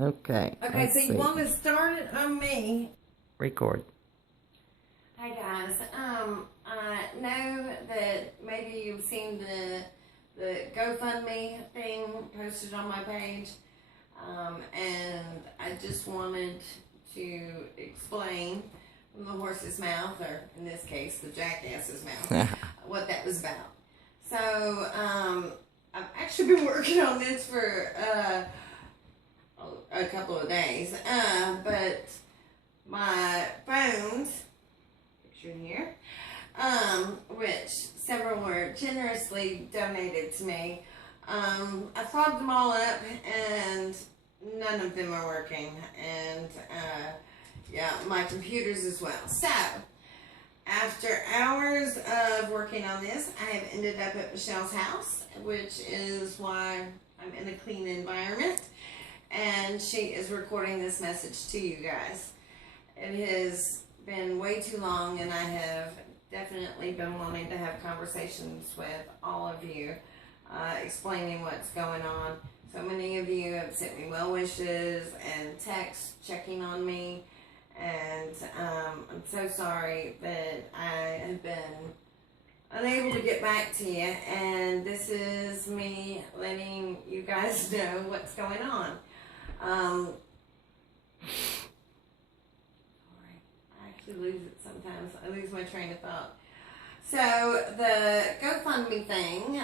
Okay. Okay, so you want to start it on me? Record. Hi guys. I know that maybe you've seen the GoFundMe thing posted on my page, and I just wanted to explain from the horse's mouth, or in this case, the jackass's mouth, what that was about. So, I've actually been working on this for a couple of days, but my phones, picture here, which several were generously donated to me, I fogged them all up and none of them are working, and yeah, my computers as well. So after hours of working on this, I have ended up at Michelle's house, which is why I'm in a clean environment, and she is recording this message to you guys. It has been way too long, and I have definitely been wanting to have conversations with all of you, explaining what's going on. So many of you have sent me well wishes and texts checking on me, and I'm so sorry that I have been unable to get back to you, and this is me letting you guys know what's going on. Sorry, I actually lose it sometimes. I lose my train of thought. So the GoFundMe thing,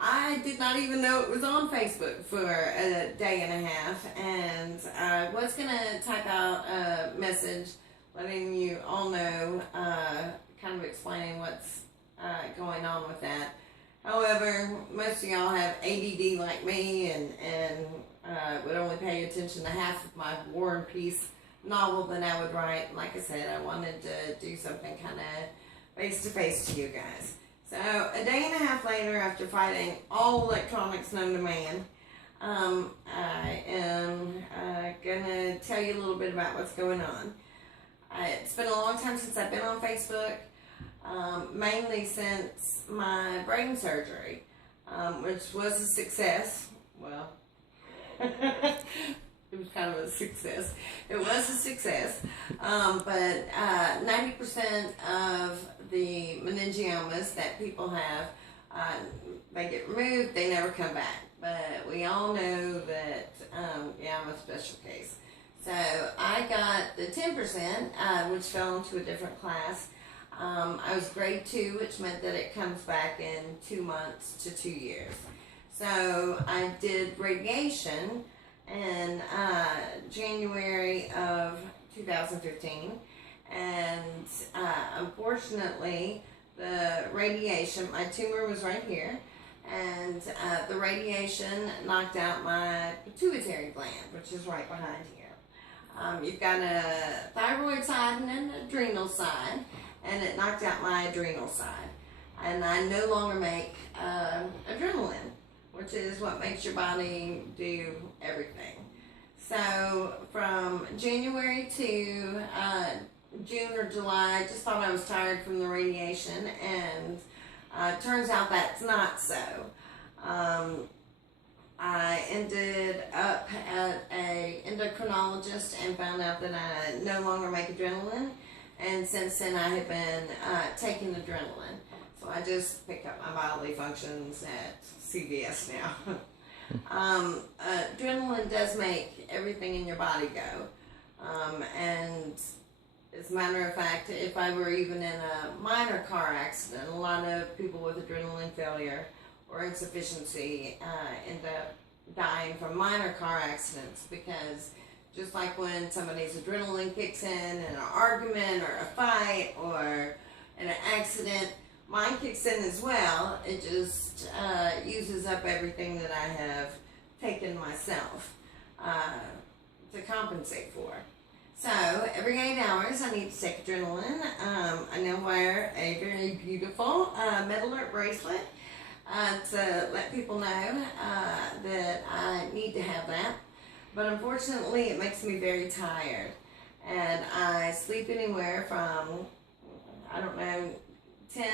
I did not even know it was on Facebook for a day and a half, and I was going to type out a message letting you all know, kind of explaining what's going on with that. However, most of y'all have ADD like me, and would only pay attention to half of my War and Peace novel that I would write. And like I said, I wanted to do something kind of face-to-face to you guys. So a day and a half later, after fighting all electronics known to man, I am going to tell you a little bit about what's going on. It's been a long time since I've been on Facebook, mainly since my brain surgery, which was a success. Well, it was kind of a success. It was a success, but 90% of the meningiomas that people have, they get removed, they never come back. But we all know that, yeah, I'm a special case. So I got the 10%, which fell into a different class. I was grade 2, which meant that it comes back in 2 months to 2 years. So I did radiation in January of 2015, and unfortunately the radiation, my tumor was right here, and the radiation knocked out my pituitary gland, which is right behind here. You've got a thyroid side and an adrenal side, and it knocked out my adrenal side, and I no longer make adrenaline, which is what makes your body do everything. So from January to June or July, I just thought I was tired from the radiation, and turns out that's not so. I ended up at a endocrinologist and found out that I no longer make adrenaline, and since then I have been taking adrenaline. So I just pick up my bodily functions at CVS now. Adrenaline does make everything in your body go. And as a matter of fact, if I were even in a minor car accident, a lot of people with adrenaline failure or insufficiency end up dying from minor car accidents, because just like when somebody's adrenaline kicks in an argument or a fight or in an accident, mine kicks in as well. It just uses up everything that I have taken myself to compensate for. So every 8 hours I need to take adrenaline. I now wear a very beautiful metal alert bracelet to let people know that I need to have that. But unfortunately it makes me very tired, and I sleep anywhere from, I don't know, 10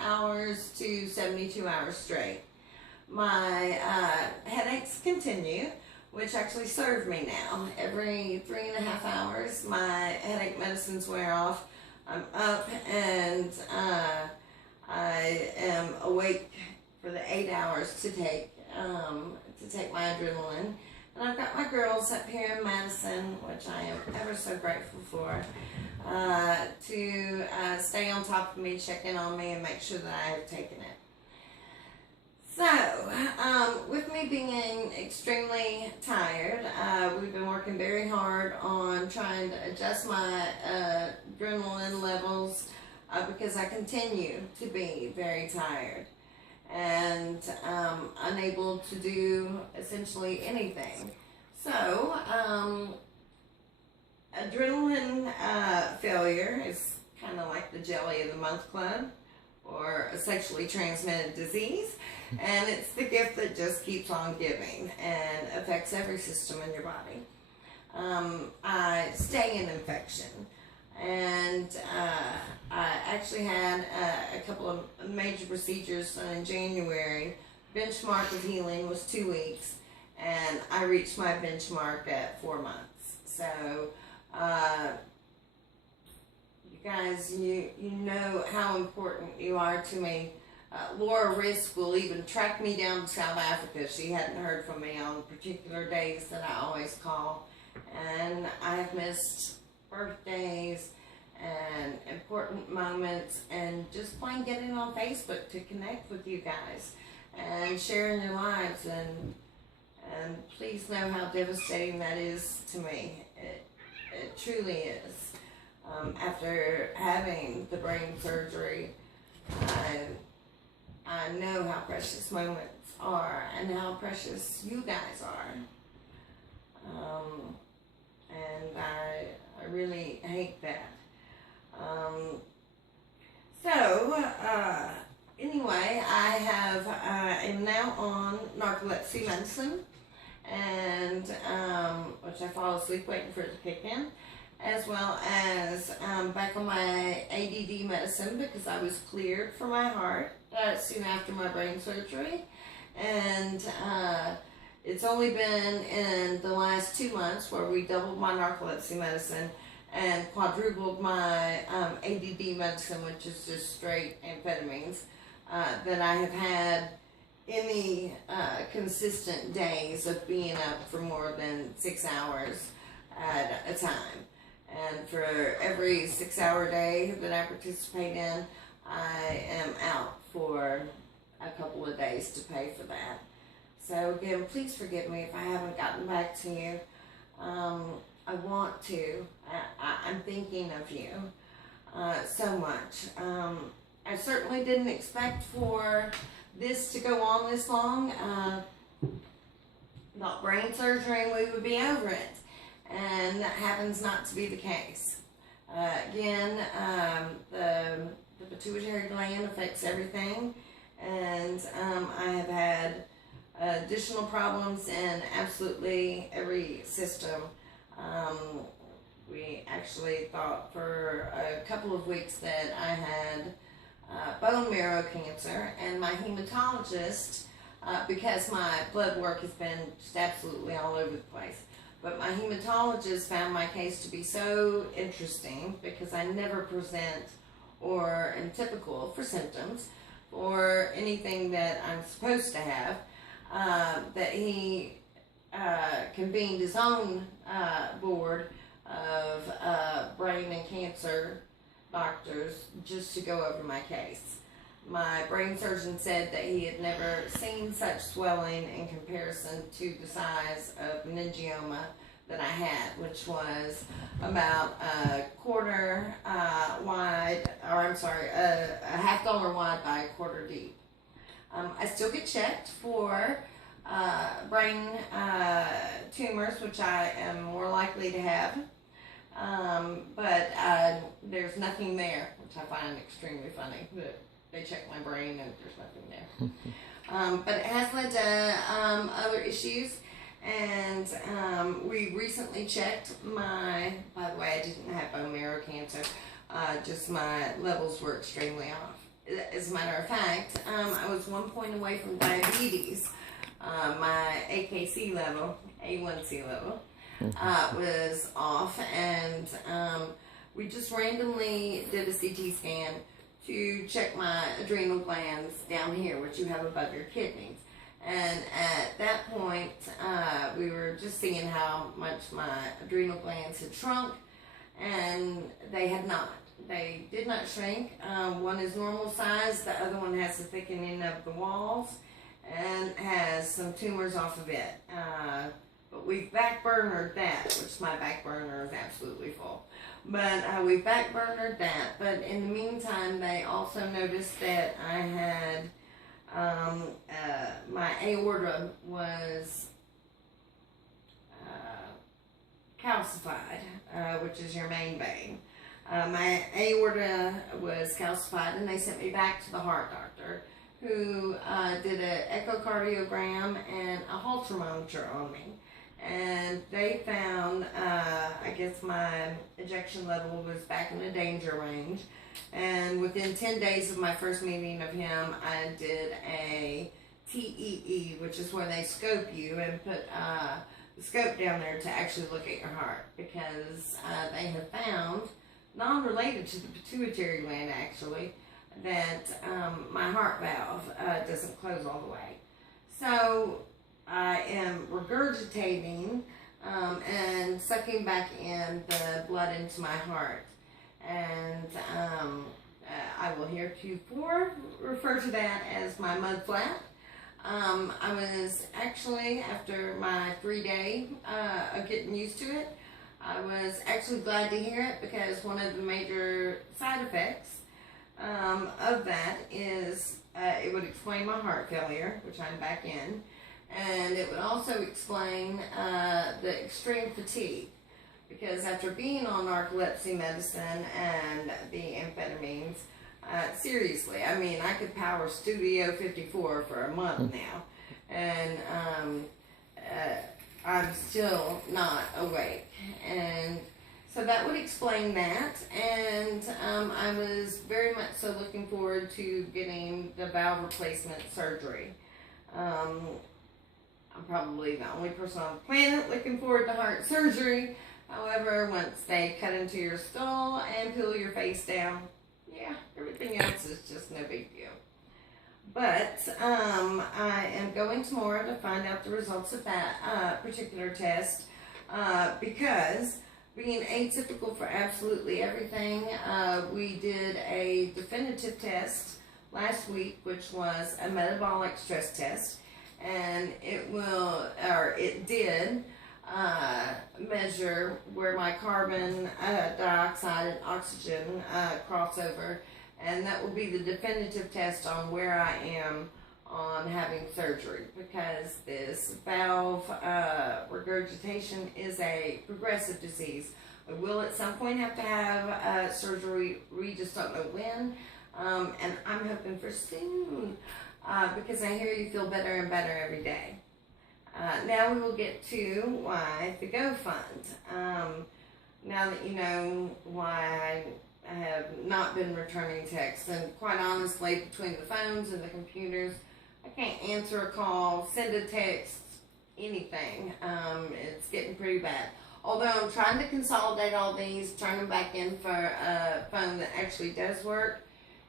hours to 72 hours straight. My headaches continue, which actually serve me now. Every 3.5 hours, my headache medicines wear off. I'm up and I am awake for the 8 hours to take my adrenaline. And I've got my girls up here in Madison, which I am ever so grateful for, to stay on top of me, check in on me, and make sure that I have taken it. So, with me being extremely tired, we've been working very hard on trying to adjust my adrenaline levels because I continue to be very tired and unable to do essentially anything. So, adrenaline failure is kind of like the Jelly of the Month Club, or a sexually transmitted disease, and it's the gift that just keeps on giving and affects every system in your body. I stay in infection, and I actually had a couple of major procedures in January. Benchmark of healing was 2 weeks, and I reached my benchmark at 4 months. So, guys, you know how important you are to me. Laura Risk will even track me down to South Africa. She hadn't heard from me on particular days that I always call. And I have missed birthdays and important moments and just plain getting on Facebook to connect with you guys and sharing your lives. And please know how devastating that is to me. It truly is. After having the brain surgery, I know how precious moments are and how precious you guys are. And I really hate that. Anyway, I am now on narcolepsy medicine, and which I fall asleep waiting for it to kick in, as well as back on my ADD medicine because I was cleared for my heart soon after my brain surgery. And it's only been in the last 2 months where we doubled my narcolepsy medicine and quadrupled my ADD medicine, which is just straight amphetamines, that I have had any consistent days of being up for more than 6 hours at a time. And for every 6-hour day that I participate in, I am out for a couple of days to pay for that. So again, please forgive me if I haven't gotten back to you. I want to. I'm thinking of you so much. I certainly didn't expect for this to go on this long. Not brain surgery and we would be over it. And that happens not to be the case. Again, the pituitary gland affects everything, and I have had additional problems in absolutely every system. We actually thought for a couple of weeks that I had bone marrow cancer, and my hematologist, because my blood work has been just absolutely all over the place, but my hematologist found my case to be so interesting because I never present or am typical for symptoms or anything that I'm supposed to have, that he convened his own board of brain and cancer doctors just to go over my case. My brain surgeon said that he had never seen such swelling in comparison to the size of meningioma that I had, which was about a quarter wide, or I'm sorry, a $1/2 wide by a quarter deep. I still get checked for brain tumors, which I am more likely to have, but there's nothing there, which I find extremely funny. They check my brain and there's nothing there. But it has led to other issues, and we recently checked by the way, I didn't have bone marrow cancer, just my levels were extremely off. As a matter of fact, I was 1 point away from diabetes my AKC level, A1C level, was off, and we just randomly did a CT scan to check my adrenal glands down here, which you have above your kidneys. And at that point, we were just seeing how much my adrenal glands had shrunk, and they had not. They did not shrink. One is normal size, the other one has a thickening of the walls and has some tumors off of it. But we backburnered that, which my back burner is absolutely full. But we backburnered that. But in the meantime, they also noticed that I had my aorta was calcified, which is your main vein. My aorta was calcified, and they sent me back to the heart doctor, who did an echocardiogram and a Holter monitor on me. And they found, I guess my ejection level was back in the danger range. And within 10 days of my first meeting of him, I did a TEE, which is where they scope you and put the scope down there to actually look at your heart, because they have found, non-related to the pituitary gland actually, that my heart valve doesn't close all the way. So I am regurgitating and sucking back in the blood into my heart. And I will heretofore refer to that as my mud flap. I was actually, after my 3-day of getting used to it, I was actually glad to hear it, because one of the major side effects of that is it would explain my heart failure, which I'm back in, and it would also explain the extreme fatigue, because after being on narcolepsy medicine and the amphetamines, seriously, I mean, I could power Studio 54 for a month now, and I'm still not awake. And so that would explain that. And I was very much so looking forward to getting the valve replacement surgery. I'm probably the only person on the planet looking forward to heart surgery. However, once they cut into your skull and peel your face down, yeah, everything else is just no big deal. But I am going tomorrow to find out the results of that particular test, because being atypical for absolutely everything, we did a definitive test last week, which was a metabolic stress test, and it did measure where my carbon dioxide and oxygen crossover, and that will be the definitive test on where I am on having surgery, because this valve regurgitation is a progressive disease. I will at some point have to have surgery. We just don't know when, and I'm hoping for soon, because I hear you feel better and better every day. Now we will get to why the GoFund. Now that you know why I have not been returning texts, and quite honestly, between the phones and the computers, I can't answer a call, send a text, anything. It's getting pretty bad. Although I'm trying to consolidate all these, turn them back in for a phone that actually does work.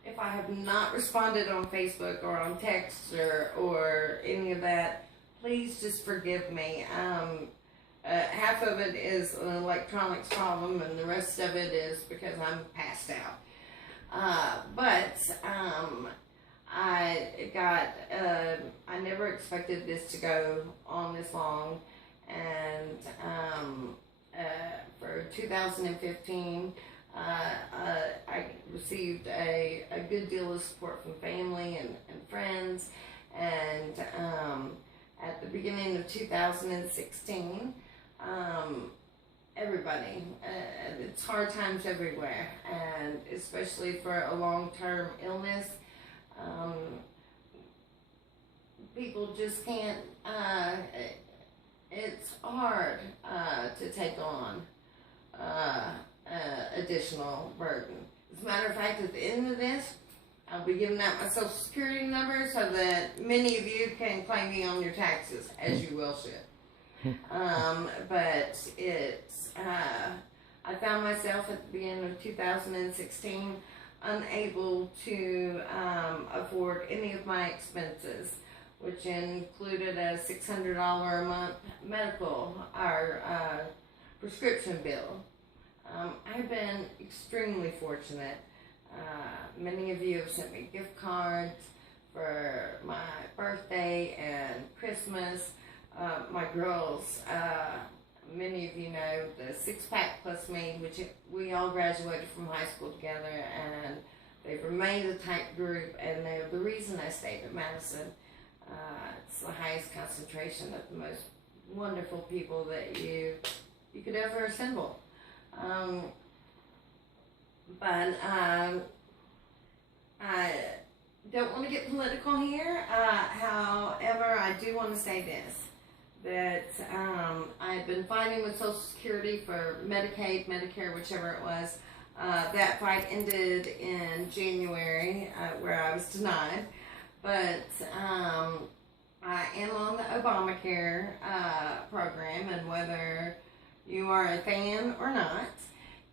If I have not responded on Facebook or on text or any of that, please just forgive me. Half of it is an electronics problem, and the rest of it is because I'm passed out. I never expected this to go on this long, and for 2015, I received a good deal of support from family and friends, and at the beginning of 2016, everybody, it's hard times everywhere, and especially for a long-term illness, people just can't, it's hard to take on additional burden. As a matter of fact, at the end of this, I'll be giving out my social security number so that many of you can claim me on your taxes, as you well should. But it's, I found myself at the beginning of 2016 unable to afford any of my expenses, which included a $600 a month medical or prescription bill. I've been extremely fortunate. Many of you have sent me gift cards for my birthday and Christmas. My girls, many of you know the Six Pack Plus Me, which we all graduated from high school together, and they've remained a tight group, and they're the reason I stayed at Madison. It's the highest concentration of the most wonderful people that you could ever assemble. But I don't want to get political here. However, I do want to say this, that I've been fighting with Social Security for Medicaid, Medicare, whichever it was. That fight ended in January, where I was denied. But I am on the Obamacare program, and whether you are a fan or not,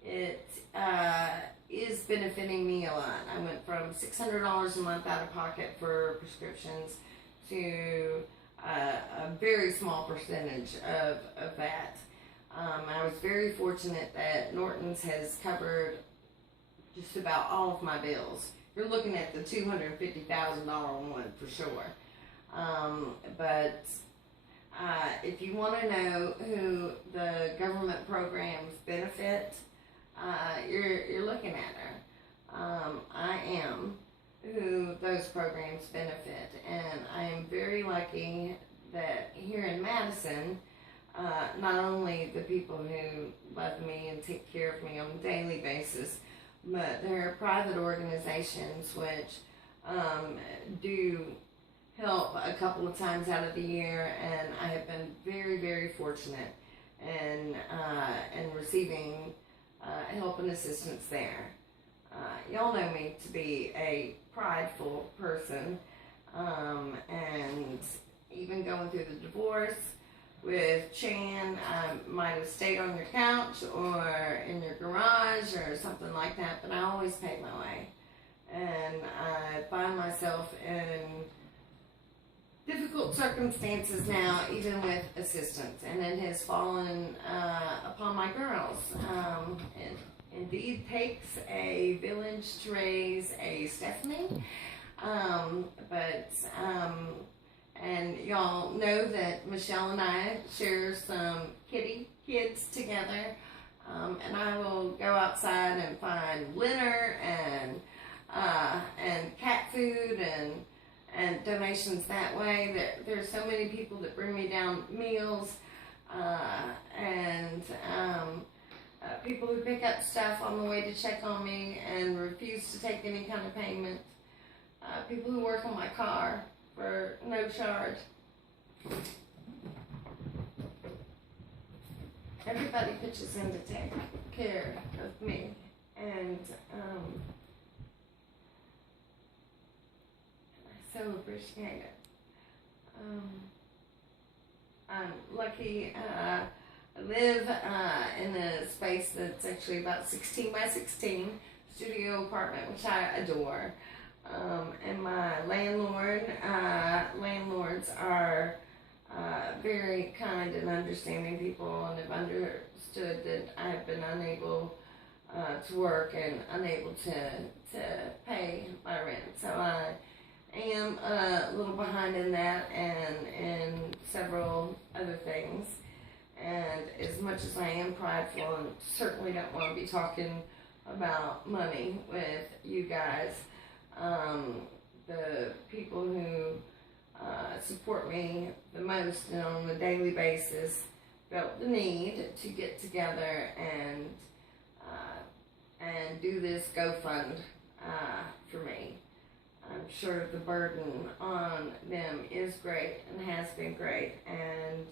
it is benefiting me a lot. I went from $600 a month out of pocket for prescriptions to a very small percentage of that. I was very fortunate that Norton's has covered just about all of my bills. You're looking at the $250,000 one for sure. But if you want to know who the government programs benefit, you're looking at her. I am who those programs benefit, and I am very lucky that here in Madison, not only the people who love me and take care of me on a daily basis, but there are private organizations which do help a couple of times out of the year, and I have been very, very fortunate in receiving help and assistance there. Y'all know me to be a prideful person, and even going through the divorce with Jeanne, I might have stayed on your couch or in your garage or something like that, but I always paid my way. And I find myself in difficult circumstances now, even with assistance, and it has fallen upon my girls. It indeed takes a village to raise a Stephanie, and y'all know that Michelle and I share some kitty kids together, and I will go outside and find litter and cat food and donations that way. There's so many people that bring me down meals, and people who pick up stuff on the way to check on me and refuse to take any kind of payment. People who work on my car for no charge. Everybody pitches in to take care of me, and I so appreciate it. I'm lucky. I live in a space that's actually about 16 by 16 studio apartment, which I adore. And my landlords are very kind and understanding people, and have understood that I have been unable to work and unable to pay my rent. So I am a little behind in that and in several other things. And as much as I am prideful and certainly don't want to be talking about money with you guys, the people who support me the most and on a daily basis felt the need to get together and do this GoFund for me. I'm sure the burden on them is great and has been great, and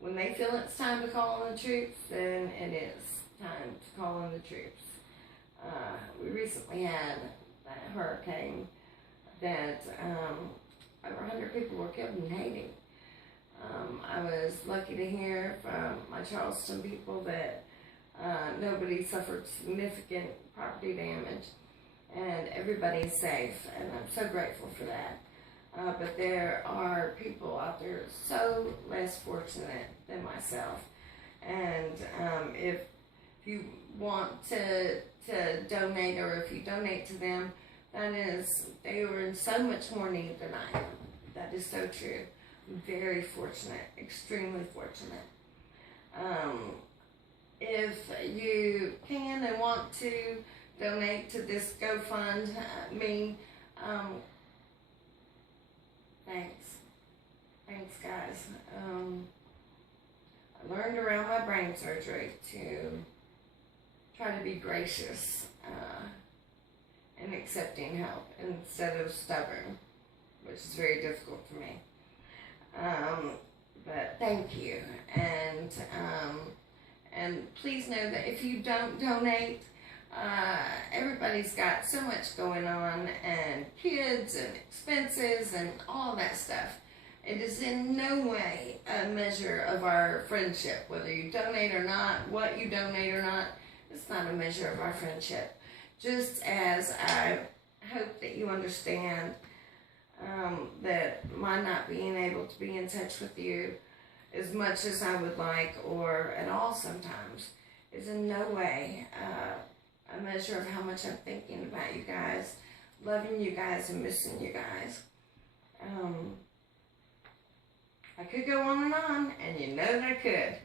when they feel it's time to call in the troops, then it is time to call in the troops. We recently had that hurricane, that over 100 people were killed in Haiti. I was lucky to hear from my Charleston people that nobody suffered significant property damage and everybody's safe, and I'm so grateful for that. But there are people out there so less fortunate than myself, and if you want to donate, or if you donate to them, that is, they were in so much more need than I am. That is so true. I'm very fortunate, extremely fortunate. If you can and want to donate to this GoFundMe, thanks guys. I learned around my brain surgery to try to be gracious and accepting help instead of stubborn, which is very difficult for me. But thank you, and please know that if you don't donate, everybody's got so much going on, and kids and expenses and all that stuff. It is in no way a measure of our friendship, whether you donate or not, what you donate or not. It's not a measure of our friendship. Just as I hope that you understand that my not being able to be in touch with you as much as I would like, or at all sometimes, is in no way a measure of how much I'm thinking about you guys, loving you guys, and missing you guys. I could go on, and you know that I could.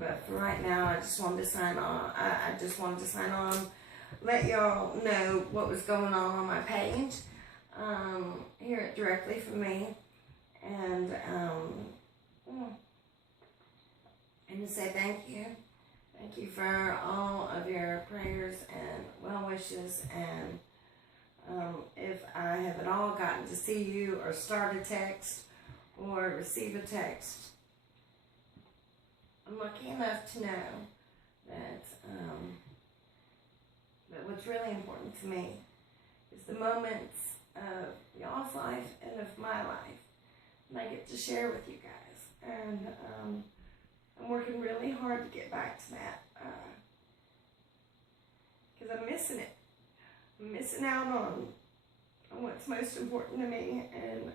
But for right now, I just wanted to sign on. I just wanted to sign on, let y'all know what was going on my page. Hear it directly from me, and to say thank you. Thank you for all of your prayers and well wishes, and if I have at all gotten to see you or start a text or receive a text, I'm lucky enough to know that that what's really important to me is the moments of y'all's life and of my life, and I get to share with you guys. And I'm working really hard to get back to that, because I'm missing it. I'm missing out on what's most important to me. And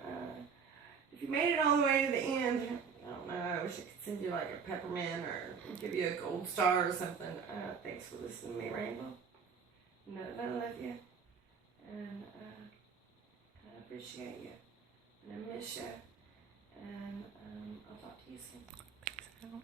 if you made it all the way to the end, I don't know, I wish I could send you like a peppermint or give you a gold star or something. Thanks for listening to me, Rainbow. Know that I love you, and I appreciate you, and I miss you, and I'll talk to you soon. Peace out.